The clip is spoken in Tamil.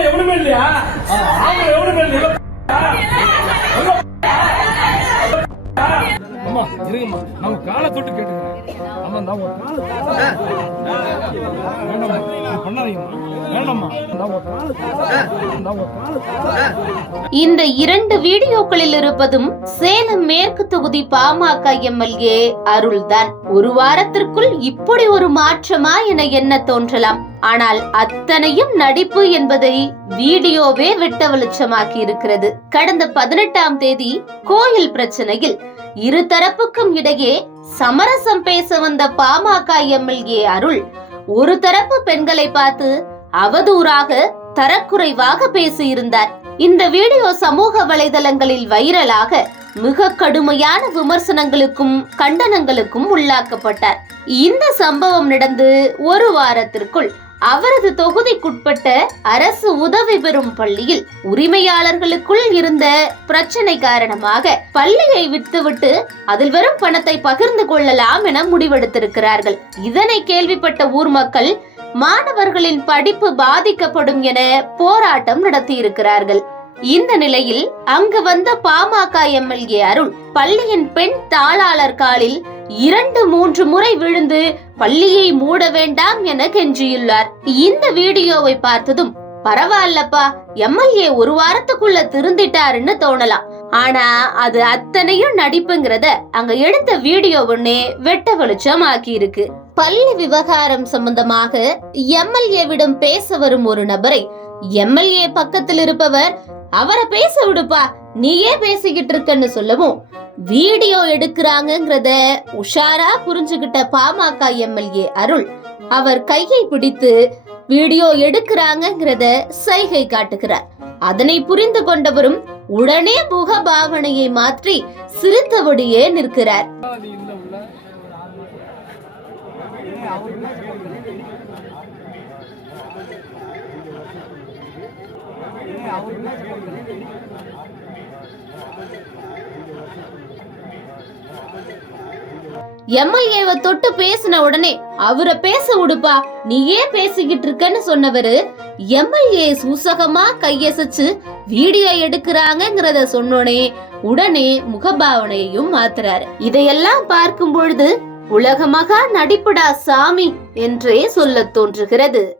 ஆம்பளை எவனுமே இல்லையா ஆம்பளை எவனுமே இல்லையா அம்மா இருங்கம்மா. நம்ம காலை தொட்டு கேட்டுக்கிறேன். அம்மா நான் ஒரு காலை பண்ணாதீங்கம்மா. இந்த இரண்டு வீடியோக்களில் இருப்பதும் சேலம் மேற்கு தொகுதி பாமக எம்எல்ஏ அருள்தான். ஒரு வாரத்திற்குள் இப்படி ஒரு மாற்றமா என எண்ண தோன்றலாம்? ஆனால் அத்தனையும் நடிப்பு என்பதை வீடியோவே வெட்ட வெளிச்சமாக்கி இருக்கிறது. கடந்த பதினெட்டாம் தேதி கோயில் பிரச்சனையில் இரு தரப்புக்கும் இடையே சமரசம் பேச வந்த பாமக எம்எல்ஏ அருள் ஒரு தரப்பு பெண்களை பார்த்து அவதூறாக தரக்குறைவாக பேசியிருந்தார். இந்த வீடியோ சமூக வலைதளங்களில் வைரலாக மிக கடுமையான விமர்சனங்களுக்கும் கண்டனங்களுக்கும் உள்ளாக்கப்பட்டார். இந்த சம்பவம் நடந்து ஒரு வாரத்திற்குள் அவரது தொகுதிக்குட்பட்ட அரசு உதவி பெறும் பள்ளியில் உரிமையாளர்களுக்குள் இருந்த பிரச்சனை காரணமாக பள்ளியை விட்டுவிட்டு அதில் வரும் பணத்தை பகிர்ந்து கொள்ளலாம் என முடிவெடுத்திருக்கிறார்கள். இதனை கேள்விப்பட்ட ஊர் மக்கள் மாணவர்களின் படிப்பு பாதிக்கப்படும் என போராட்டம் நடத்தியிருக்கிறார்கள். இந்த நிலையில் அங்கு வந்த பாமக எம்எல்ஏ அருள் பள்ளியின் பெண் தாளாளர் காலில் இரண்டு மூன்று முறை விழுந்து பள்ளியை மூட வேண்டாம் என கெஞ்சியுள்ளார். இந்த வீடியோவை பார்த்ததும் பரவாயில்லப்பா எம்எல்ஏ ஒரு வாரத்துக்குள்ள திருந்திட்டாருன்னு தோணலாம். ஆனா அது அத்தனையும் நடிப்புங்கிறத அங்க எடுத்த வீடியோ ஒன்னே வெட்ட வெளிச்சம் ஆக்கி இருக்கு பள்ளி விவகாரம் சம்பந்தமாக எம்எல்ஏவிடம் பேச வரும் ஒரு நபரை எம்எல்ஏ பக்கத்தில் இருப்பவர் அவரை பேச விடுப்பா நீயே பேசிக்கிட்டு இருக்கன்னு சொல்லவும் வீடியோ எடுக்கிறாங்கிறத உஷாரா புரிஞ்சுகிட்ட பாமக எம்எல்ஏ அருள். அவர் கையை பிடித்து வீடியோ எடுக்கிறாங்கிறத சைகை காட்டுகிறார். அதனை புரிந்து கொண்டவரும் உடனே முக பாவனையை மாற்றி சிரித்தபடியே நிற்கிறார். எம்எல்ஏவை தொட்டு பேசின உடனே அவரை பேச விடுப்பா நீயே பேசிக்கிட்டு இருக்கன்னு சொன்னவரு எம்எல்ஏ சூசகமா கையசைச்சு வீடியோ எடுக்கிறாங்கிறத சொன்னோனே உடனே முகபாவனையையும் மாத்துறாரு. இதையெல்லாம் பார்க்கும் பொழுது உலகமகா நடிப்புடா சாமி என்றே சொல்லத் தோன்றுகிறது.